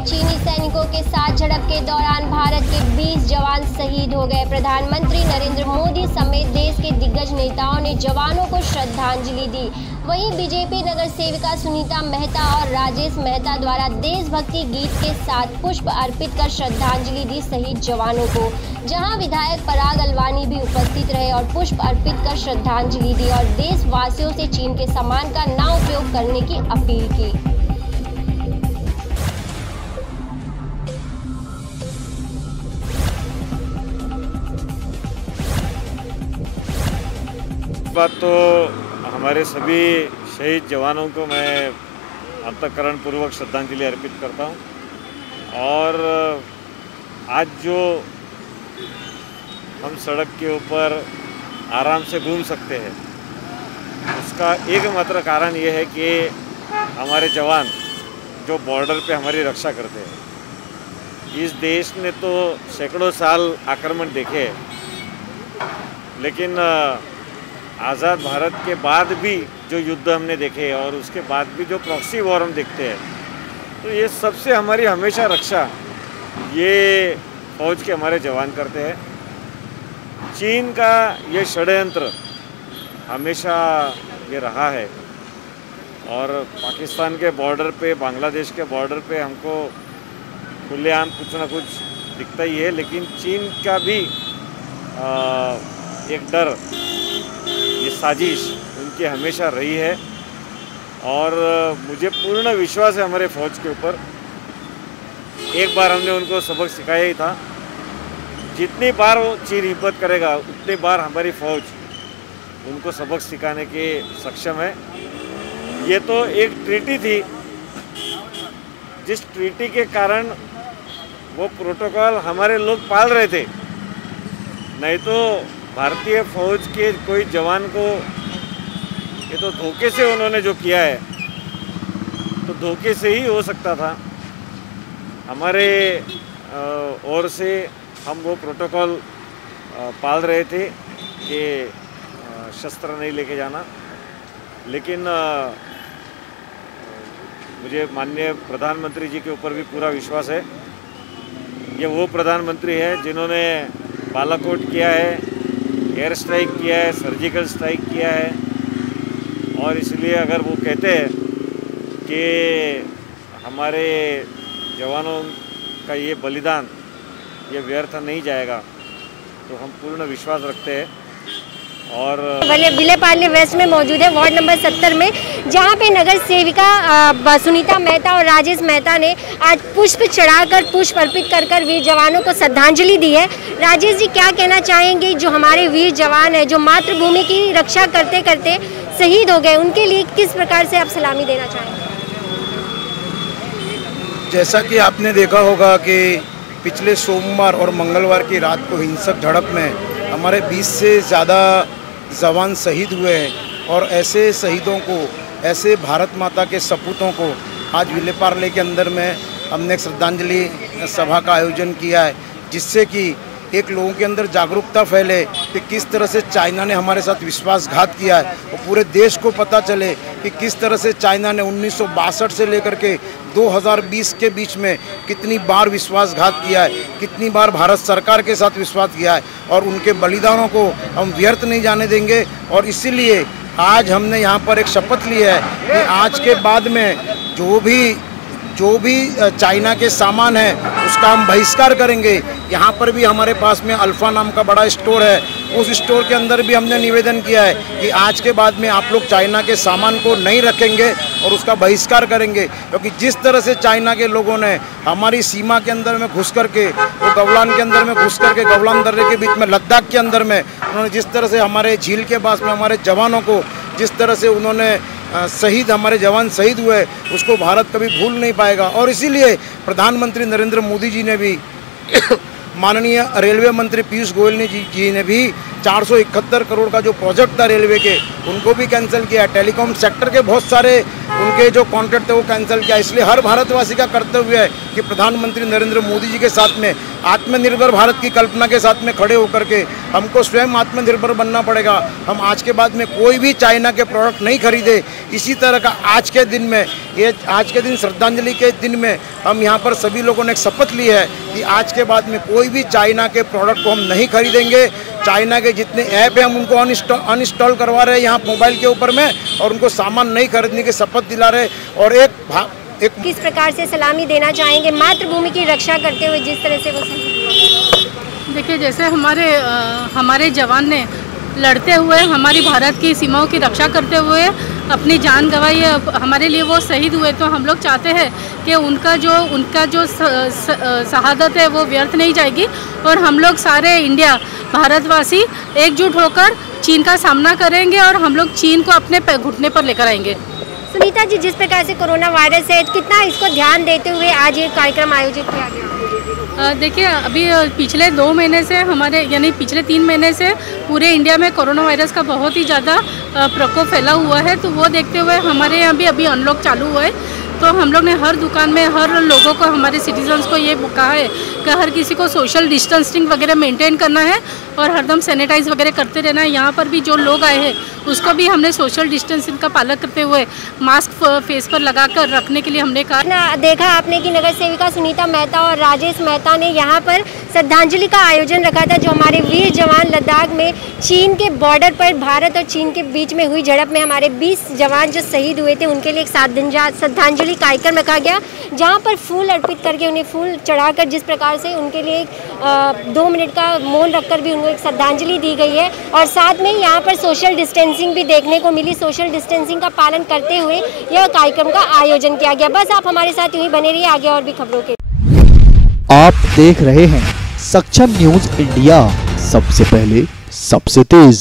में चीनी सैनिकों के साथ झड़प के दौरान भारत के 20 जवान शहीद हो गए। प्रधानमंत्री नरेंद्र मोदी समेत देश के दिग्गज नेताओं ने जवानों को श्रद्धांजलि दी। वहीं बीजेपी नगर सेविका सुनीता मेहता और राजेश मेहता द्वारा देशभक्ति गीत के साथ पुष्प अर्पित कर श्रद्धांजलि दी शहीद जवानों को। जहां विधायक पराग अलवानी भी उपस्थित रहे और पुष्प अर्पित कर श्रद्धांजलि दी और देशवासियों से चीन के सामान का ना उपयोग करने की अपील की। बात तो हमारे सभी शहीद जवानों को मैं अंतःकरण पूर्वक श्रद्धांजलि अर्पित करता हूं। और आज जो हम सड़क के ऊपर आराम से घूम सकते हैं उसका एकमात्र कारण ये है कि हमारे जवान जो बॉर्डर पे हमारी रक्षा करते हैं। इस देश ने तो सैकड़ों साल आक्रमण देखे, लेकिन आज़ाद भारत के बाद भी जो युद्ध हमने देखे और उसके बाद भी जो प्रॉक्सी वॉर हम देखते हैं, तो ये सबसे हमारी हमेशा रक्षा ये फौज के हमारे जवान करते हैं। चीन का ये षड्यंत्र हमेशा ये रहा है और पाकिस्तान के बॉर्डर पे, बांग्लादेश के बॉर्डर पे हमको खुलेआम कुछ ना कुछ दिखता ही है, लेकिन चीन का भी एक डर, ये साजिश उनकी हमेशा रही है। और मुझे पूर्ण विश्वास है हमारे फौज के ऊपर। एक बार हमने उनको सबक सिखाया ही था, जितनी बार वो चीन हिम्मत करेगा उतनी बार हमारी फौज उनको सबक सिखाने के सक्षम है। ये तो एक ट्रीटी थी, जिस ट्रीटी के कारण वो प्रोटोकॉल हमारे लोग पाल रहे थे, नहीं तो भारतीय फौज के कोई जवान को ये तो धोखे से उन्होंने जो किया है, तो धोखे से ही हो सकता था। हमारे ओर से हम वो प्रोटोकॉल पाल रहे थे कि शस्त्र नहीं लेके जाना, लेकिन मुझे माननीय प्रधानमंत्री जी के ऊपर भी पूरा विश्वास है। ये वो प्रधानमंत्री है जिन्होंने बालाकोट किया है, एयर स्ट्राइक किया है, सर्जिकल स्ट्राइक किया है, और इसलिए अगर वो कहते हैं कि हमारे जवानों का ये बलिदान ये व्यर्थ नहीं जाएगा, तो हम पूर्ण विश्वास रखते हैं। और विलेपार्ले वेस्ट में मौजूद है, वार्ड नंबर 70 में, जहां पे नगर सेविका सुनीता मेहता और राजेश मेहता ने आज पुष्प चढ़ाकर, पुष्प अर्पित कर वीर जवानों को श्रद्धांजलि दी है। राजेश जी, क्या कहना चाहेंगे, जो हमारे वीर जवान हैं, जो मातृभूमि की रक्षा करते करते शहीद हो गए, उनके लिए किस प्रकार से आप सलामी देना चाहेंगे? जैसा कि आपने देखा होगा कि पिछले सोमवार और मंगलवार की रात को हिंसक झड़प में हमारे 20 से ज़्यादा जवान शहीद हुए हैं। और ऐसे शहीदों को, ऐसे भारत माता के सपूतों को आज विलेपार्ले के अंदर में हमने एक श्रद्धांजलि सभा का आयोजन किया है, जिससे कि एक लोगों के अंदर जागरूकता फैले कि किस तरह से चाइना ने हमारे साथ विश्वासघात किया है, और पूरे देश को पता चले कि किस तरह से चाइना ने 1962 से लेकर के 2020 के बीच में कितनी बार विश्वासघात किया है, कितनी बार भारत सरकार के साथ विश्वास किया है, और उनके बलिदानों को हम व्यर्थ नहीं जाने देंगे। और इसीलिए आज हमने यहाँ पर एक शपथ ली है कि आज के बाद में जो भी चाइना के सामान है उसका हम बहिष्कार करेंगे। यहाँ पर भी हमारे पास में अल्फा नाम का बड़ा स्टोर है, उस स्टोर के अंदर भी हमने निवेदन किया है कि आज के बाद में आप लोग चाइना के सामान को नहीं रखेंगे और उसका बहिष्कार करेंगे। क्योंकि जिस तरह से चाइना के लोगों ने हमारी सीमा के अंदर में घुस करके, वो गवलान के अंदर में घुस करके, गवलान दर्रे के बीच में, लद्दाख के अंदर में उन्होंने जिस तरह से हमारे झील के पास में हमारे जवानों को जिस तरह से उन्होंने शहीद, हमारे जवान शहीद हुए, उसको भारत कभी भूल नहीं पाएगा। और इसीलिए प्रधानमंत्री नरेंद्र मोदी जी ने भी माननीय रेलवे मंत्री पीयूष गोयल जी ने भी 471 करोड़ का जो प्रोजेक्ट था रेलवे के, उनको भी कैंसिल किया। टेलीकॉम सेक्टर के बहुत सारे उनके जो कॉन्ट्रैक्ट थे वो कैंसिल किया। इसलिए हर भारतवासी का कर्तव्य है कि प्रधानमंत्री नरेंद्र मोदी जी के साथ में आत्मनिर्भर भारत की कल्पना के साथ में खड़े होकर के हमको स्वयं आत्मनिर्भर बनना पड़ेगा। हम आज के बाद में कोई भी चाइना के प्रोडक्ट नहीं खरीदे। इसी तरह का आज के दिन में, ये आज के दिन श्रद्धांजलि के दिन में हम यहाँ पर सभी लोगों ने एक शपथ ली है कि आज के बाद में कोई भी चाइना के प्रोडक्ट को हम नहीं खरीदेंगे। चाइना के जितने ऐप हैं हम उनको अनइंस्टॉल करवा रहे हैं यहाँ मोबाइल के ऊपर में, और उनको सामान नहीं खरीदने की शपथ दिला रहे। और एक किस प्रकार से सलामी देना चाहेंगे मातृभूमि की रक्षा करते हुए जिस तरह से वो? देखिए, जैसे हमारे जवान ने लड़ते हुए हमारी भारत की सीमाओं की रक्षा करते हुए अपनी जान गंवाई, हमारे लिए वो शहीद हुए, तो हम लोग चाहते हैं कि उनका जो शहादत है वो व्यर्थ नहीं जाएगी। और हम लोग सारे इंडिया भारतवासी एकजुट होकर चीन का सामना करेंगे और हम लोग चीन को अपने घुटने पर लेकर आएंगे। सुनीता जी, जिस प्रकार से कोरोना वायरस है, कितना इसको ध्यान देते हुए आज ये कार्यक्रम आयोजित किया गया? देखिए, अभी पिछले 2 महीने से यानी पिछले 3 महीने से पूरे इंडिया में कोरोना वायरस का बहुत ही ज़्यादा प्रकोप फैला हुआ है। तो वो देखते हुए हमारे यहाँ भी अभी अनलॉक चालू हुआ है। तो हम लोग ने हर दुकान में हर लोगों को, हमारे सिटीजन्स को ये कहा है कि हर किसी को सोशल डिस्टेंसिंग वगैरह मेंटेन करना है और हरदम सैनिटाइज वगैरह करते रहना है। यहाँ पर भी जो लोग आए हैं उसको भी हमने सोशल डिस्टेंसिंग का पालन करते हुए मास्क फेस पर लगाकर रखने के लिए हमने कहा। देखा आपने कि नगर सेविका सुनीता मेहता और राजेश मेहता ने यहाँ पर श्रद्धांजलि का आयोजन रखा था, जो हमारे वीर जवान लद्दाख में चीन के बॉर्डर पर भारत और चीन के बीच में हुई झड़प में हमारे 20 जवान जो शहीद हुए थे उनके लिए एक श्रद्धांजलि कार्यक्रम रखा गया, जहां पर फूल अर्पित करके उन्हें फूल चढ़ाकर जिस प्रकार से उनके लिए 2 मिनट का मौन रखकर भी उनको एक श्रद्धांजलि दी गई है। और साथ में यहां पर सोशल डिस्टेंसिंग भी देखने को मिली। सोशल डिस्टेंसिंग का पालन करते हुए यह कार्यक्रम का आयोजन किया गया। बस आप हमारे साथ यूं ही बने रहिए आगे और भी खबरों के। आप देख रहे हैं सक्षम न्यूज इंडिया, सबसे पहले सबसे तेज।